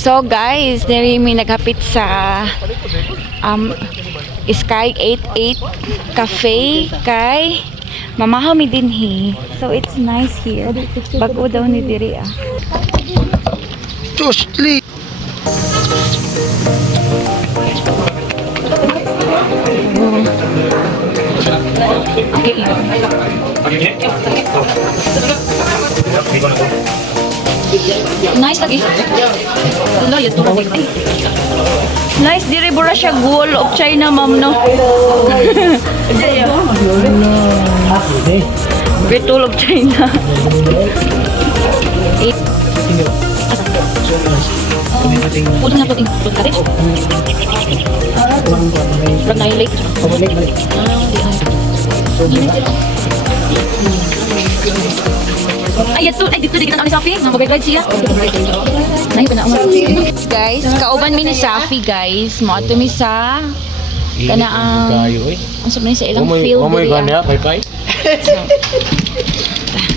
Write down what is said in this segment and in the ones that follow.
So guys, diri mi naghapit sa Skye88 Cafe kay mamahaw mi dinhi. So it's nice here. Bago daw ni diri ah. Justly. Nice lagi. Nice diri bura siya goal of China ma'am no. Great Wall of China. Pwede na pwede. Pag na-late. Ay, ito. Ay, dito na kami Safi. Mag-ride siya. Guys, kauban mi ni Safi, guys. Mo ato mi sa kanaang ang sabi sa ilang field. Mamoy ganya kay.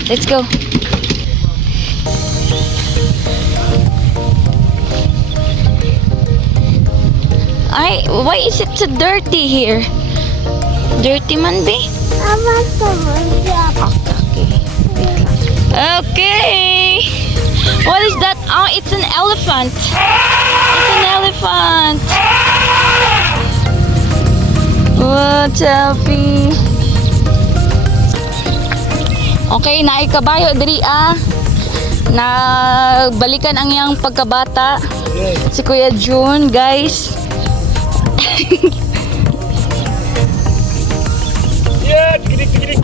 Let's go. Ay, why is it so dirty here? Dirty man be? Okay. Okay. What is that? Oh, it's an elephant. It's an elephant. What, Selfie? Okay, naay kabayo diri ah. Nagbalikan ang iyang pagkabata. Si Kuya June, guys. Yeah, tigilig.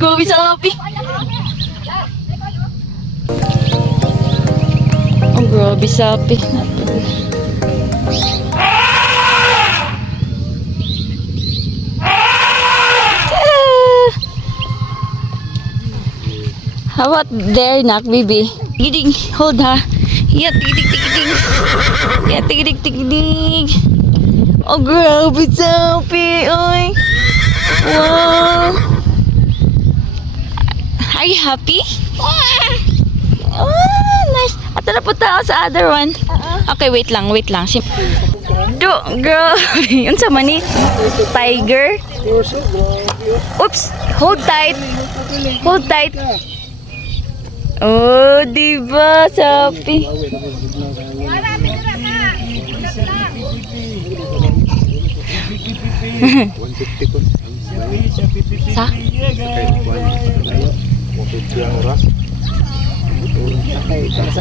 Go bisa Safi. Oh, grabe Safi. How about there, nak, baby? Tigidig, hold ha. Yeah, tigidig. Yeah, tigidig. Oh, grabe, Sophie. Oy. Wow. Are you happy? Oh, nice. Ato na po tao sa other one. Okay, wait lang. Girl. Yun sa mani. Tiger. Oops. Hold tight. Oh, diba, Sapi?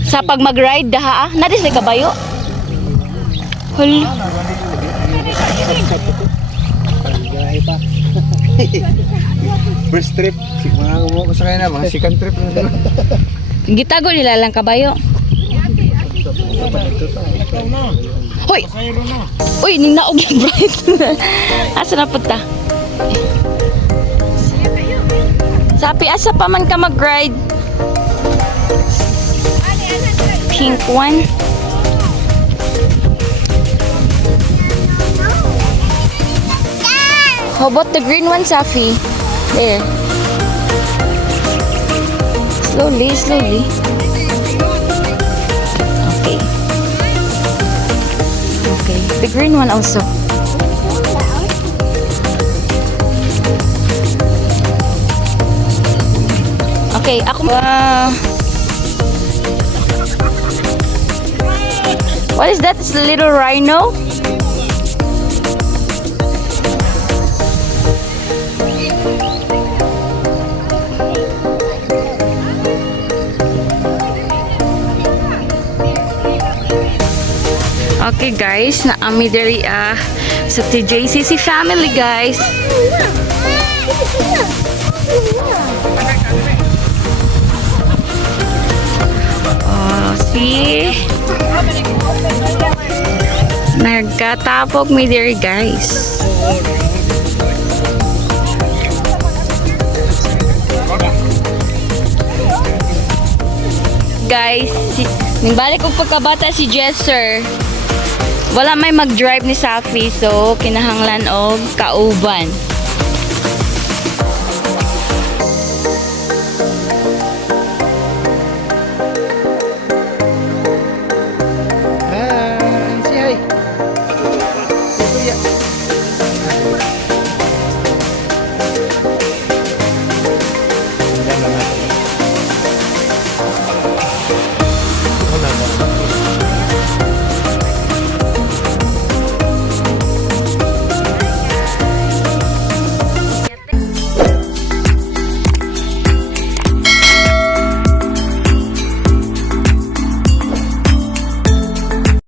Sa pag mag-ride daha ah. Nadis na kabayo. Hul. First trip, mga mo sa kanya mga second trip na. Gitago nila lang kabayo. Hoy. Uy, ning naog yung bright. Asa na punta? Sapi, asa pa man ka mag-ride? Pink one. How about the green one, Safi? There. Slowly. Okay. The green one also. Okay, ako what is that? It's a little rhino? Okay guys, naami diri sa TJCC family guys. Oh, see? Nagkatapog mi diri guys. Guys, ningbalik og pagkabata si Jesser. Wala may mag-drive ni Safi, so kinahanglan og kauban.